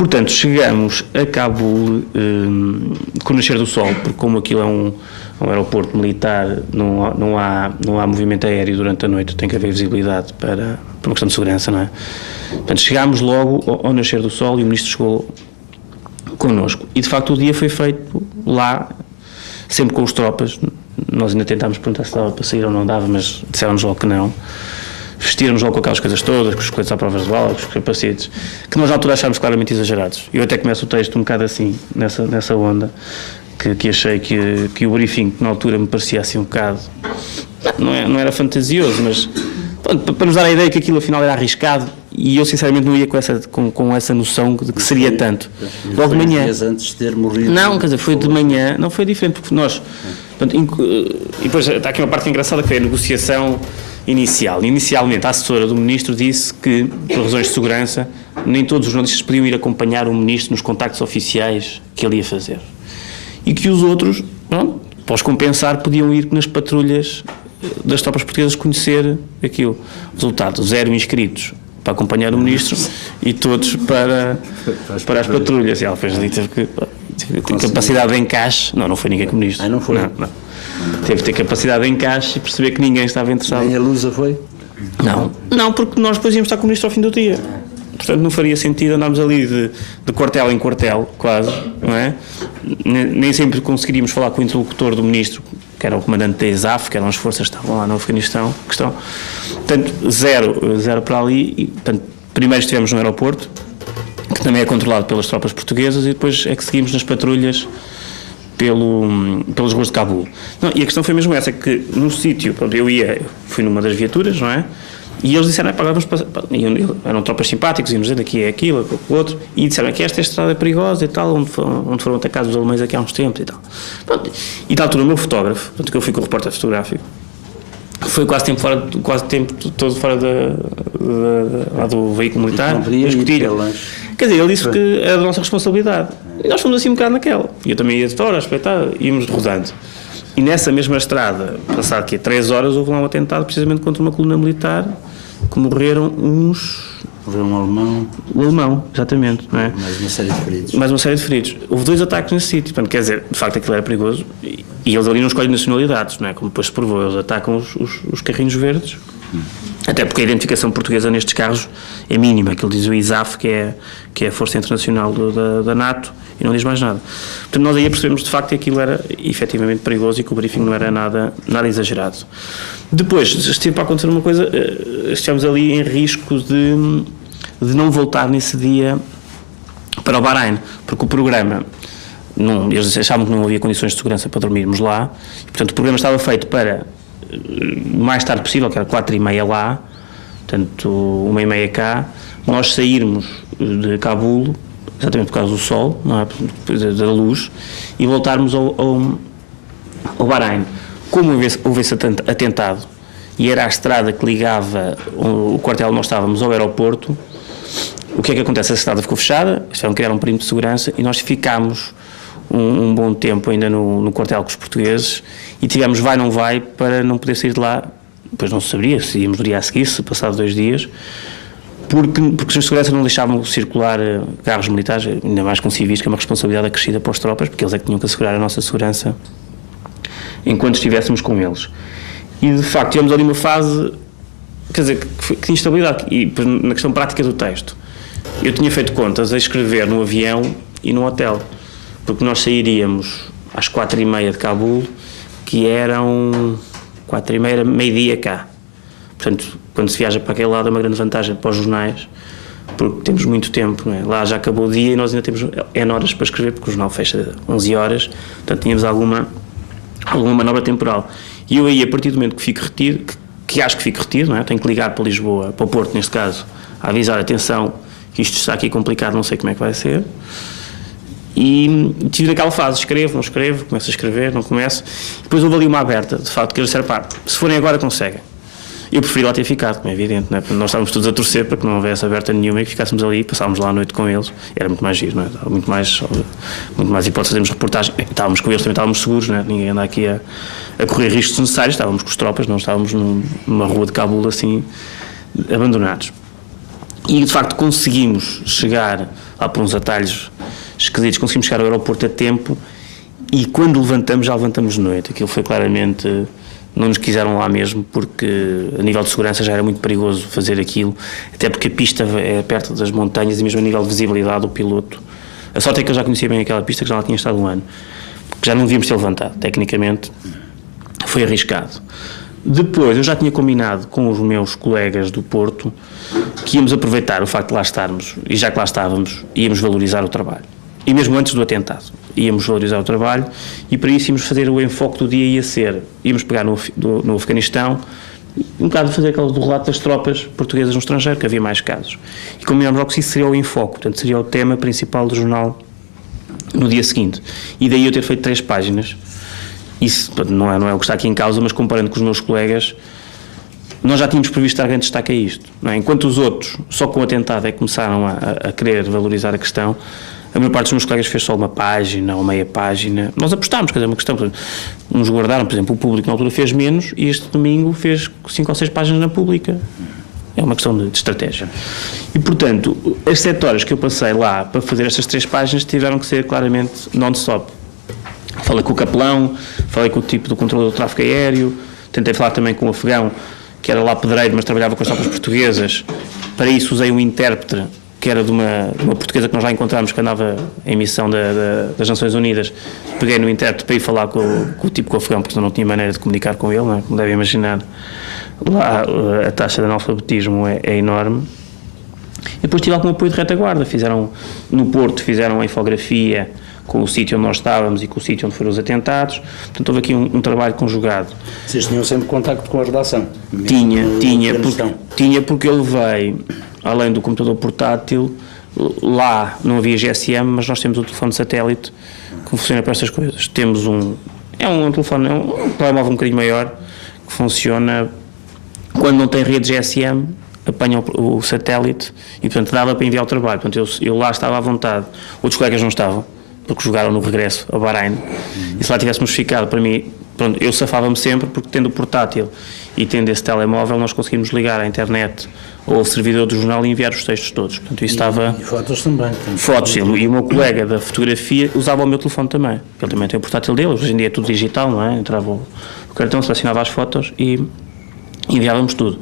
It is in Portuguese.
Portanto, chegamos a Cabul com o nascer do sol, porque como aquilo é um aeroporto militar, não há movimento aéreo durante a noite, tem que haver visibilidade para uma questão de segurança, não é? Portanto, chegámos logo ao nascer do sol e o ministro chegou connosco. E, de facto, o dia foi feito lá, sempre com os tropas. Nós ainda tentámos perguntar se dava para sair ou não dava, mas disseram-nos logo que não. Vestiram-nos logo com aquelas coisas todas, com os coletes à prova de bala, com os capacetes, que nós na altura achámos claramente exagerados. Eu até começo o texto um bocado assim, nessa onda, que achei que o briefing, que na altura me parecia assim um bocado, não era fantasioso, mas para nos dar a ideia que aquilo afinal era arriscado, e eu sinceramente não ia com essa noção de que seria tanto. Logo de manhã. Dias antes de ter morrido. Não, quer dizer, foi de manhã, não foi diferente, porque nós. Portanto, e depois está aqui uma parte engraçada que foi a negociação inicial. Inicialmente, a assessora do ministro disse que, por razões de segurança, nem todos os jornalistas podiam ir acompanhar o ministro nos contactos oficiais que ele ia fazer. E que os outros, após compensar, podiam ir nas patrulhas das tropas portuguesas conhecer aquilo. Resultado, 0 inscritos para acompanhar o ministro e todos para as patrulhas. E ela fez ali, teve que ter capacidade de encaixe. Não foi ninguém com o ministro. Não foi? Não. Teve que ter capacidade de encaixe e perceber que ninguém estava interessado. Nem a Lusa foi? Não, porque nós depois íamos estar com o ministro ao fim do dia. Portanto, não faria sentido andarmos ali de quartel em quartel, quase, não é? Nem sempre conseguiríamos falar com o interlocutor do ministro, que era o comandante da ESAF, que eram as forças que estavam lá no Afeganistão. Portanto, zero para ali. E, portanto, primeiro estivemos no aeroporto, que também é controlado pelas tropas portuguesas, e depois é que seguimos nas patrulhas pelas ruas de Cabul. E a questão foi mesmo essa, que no sítio, fui numa das viaturas, não é? E eles disseram, eram tropas simpáticos, íamos dizer, aqui é aquilo, o outro, e disseram que esta estrada é perigosa e tal, onde foram atacados os alemães aqui há uns tempos e tal. Pronto, e da altura o meu fotógrafo, que eu fui com o repórter fotográfico, foi quase tempo todo fora lá do veículo militar, da escotilha. Quer dizer, ele disse que era da nossa responsabilidade. E nós fomos assim um bocado naquela. E eu também ia de fora, a respeitar, íamos rodando. E nessa mesma estrada, passado aqui 3 horas, houve lá um atentado precisamente contra uma coluna militar, que morreram Morreu um alemão. O alemão, exatamente. Não é? Mais uma série de feridos. Houve 2 ataques nesse sítio. Portanto, quer dizer, de facto aquilo era perigoso. E eles ali não escolhem nacionalidades, não é? Como depois se provou, eles atacam os carrinhos verdes. Até porque a identificação portuguesa nestes carros é mínima. Aquilo diz o ISAF, que é a Força Internacional da NATO, e não diz mais nada. Portanto, nós aí percebemos de facto que aquilo era efetivamente perigoso e que o briefing não era nada exagerado. Depois, esteve para acontecer uma coisa, estivemos ali em risco de não voltar nesse dia para o Bahrein, porque o programa, eles achavam que não havia condições de segurança para dormirmos lá, e, portanto o programa estava feito para o mais tarde possível, que era 4h30 lá, portanto 1h30 cá, nós sairmos de Cabul, exatamente por causa do sol, não é? Da luz, e voltarmos ao Bahrein. Como houve esse atentado e era a estrada que ligava o quartel onde nós estávamos ao aeroporto, o que é que acontece? A estrada ficou fechada, estiveram a criar um perímetro de segurança e nós ficámos um bom tempo ainda no quartel com os portugueses e tivemos vai não vai para não poder sair de lá. Depois não se sabia se íamos no dia a seguir, se passado 2 dias, porque os de segurança não deixavam circular carros militares, ainda mais com civis, que é uma responsabilidade acrescida para as tropas, porque eles é que tinham que assegurar a nossa segurança enquanto estivéssemos com eles. E de facto tivemos ali uma fase, quer dizer, que tinha instabilidade. E na questão prática do texto, eu tinha feito contas a escrever no avião e no hotel, porque nós sairíamos às 4h30 de Cabul, que eram 4h30, meio-dia cá. Portanto, quando se viaja para aquele lado é uma grande vantagem para os jornais, porque temos muito tempo, não é? Lá já acabou o dia e nós ainda temos N horas para escrever, porque o jornal fecha 11 horas, portanto tínhamos alguma manobra temporal. E eu aí, a partir do momento que fico retido, que acho que fico retido, não é? Tenho que ligar para Lisboa, para o Porto neste caso, a avisar, atenção, que isto está aqui complicado, não sei como é que vai ser. E tive naquela fase, escrevo, não escrevo, começo a escrever, não começo. Depois houve ali uma aberta, de facto, que eles disseram, se forem agora conseguem. Eu preferi lá ter ficado, como é evidente, não é? Nós estávamos todos a torcer para que não houvesse aberta nenhuma e que ficássemos ali, passávamos lá a noite com eles. Era muito mais giro, não é? Muito mais hipótese de fazermos reportagem. Estávamos com eles, também estávamos seguros, não é? Ninguém anda aqui a correr riscos necessários, estávamos com as tropas, não estávamos numa rua de Cabul assim, abandonados. E de facto conseguimos chegar lá por uns atalhos esquisitos, conseguimos chegar ao aeroporto a tempo e quando levantamos, já levantamos de noite. Aquilo foi claramente, não nos quiseram lá mesmo, porque a nível de segurança já era muito perigoso fazer aquilo, até porque a pista é perto das montanhas e mesmo a nível de visibilidade o piloto. A sorte é que eu já conhecia bem aquela pista, que já lá tinha estado um ano, porque já não devíamos ter levantado, tecnicamente foi arriscado. Depois, eu já tinha combinado com os meus colegas do Porto que íamos aproveitar o facto de lá estarmos, e já que lá estávamos, íamos valorizar o trabalho. E mesmo antes do atentado, íamos valorizar o trabalho e para isso íamos fazer o enfoque do dia ia ser, íamos pegar no Afeganistão, um bocado fazer aquele do relato das tropas portuguesas no estrangeiro, que havia mais casos. E combinámos logo que isso seria o enfoque, portanto seria o tema principal do jornal no dia seguinte. E daí eu ter feito 3 páginas. Isso não é o que está aqui em causa, mas comparando com os meus colegas, nós já tínhamos previsto dar grande destaque a isto. Não é? Enquanto os outros, só com o atentado, é que começaram a querer valorizar a questão, a maior parte dos meus colegas fez só uma página ou meia página. Nós apostámos, quer dizer, uma questão. Uns guardaram, por exemplo, o Público na altura fez menos e este domingo fez 5 ou 6 páginas na Pública. É uma questão de estratégia. E, portanto, as 7 horas que eu passei lá para fazer estas 3 páginas tiveram que ser claramente non-stop. Falei com o capelão, falei com o tipo do controle do tráfego aéreo, tentei falar também com o afegão, que era lá pedreiro, mas trabalhava com as tropas portuguesas. Para isso usei um intérprete, que era de uma portuguesa que nós já encontramos, que andava em missão das Nações Unidas. Peguei no intérprete para ir falar com o tipo, com o afegão, porque eu não tinha maneira de comunicar com ele, não é? Como devem imaginar. Lá a taxa de analfabetismo é enorme. E depois tive algum apoio de retaguarda. No Porto fizeram a infografia com o sítio onde nós estávamos e com o sítio onde foram os atentados. Portanto, houve aqui um trabalho conjugado. Vocês tinham sempre contacto com a redação? Tinha porque eu levei, além do computador portátil, lá não havia GSM, mas nós temos o telefone satélite que funciona para estas coisas. Temos um telemóvel um bocadinho maior, que funciona quando não tem rede GSM, apanha o satélite e, portanto, dava para enviar o trabalho. Portanto, eu lá estava à vontade. Outros colegas não estavam, porque jogaram no regresso a Bahrein. E se lá tivéssemos ficado, para mim, pronto, eu safava-me sempre, porque tendo o portátil e tendo esse telemóvel, nós conseguimos ligar à internet ou ao servidor do jornal e enviar os textos todos. Portanto, isso estava... E fotos também. Fotos, e o meu colega da fotografia usava o meu telefone também. Ele também tem o portátil dele, hoje em dia é tudo digital, não é? Entrava o cartão, selecionava as fotos e enviávamos tudo.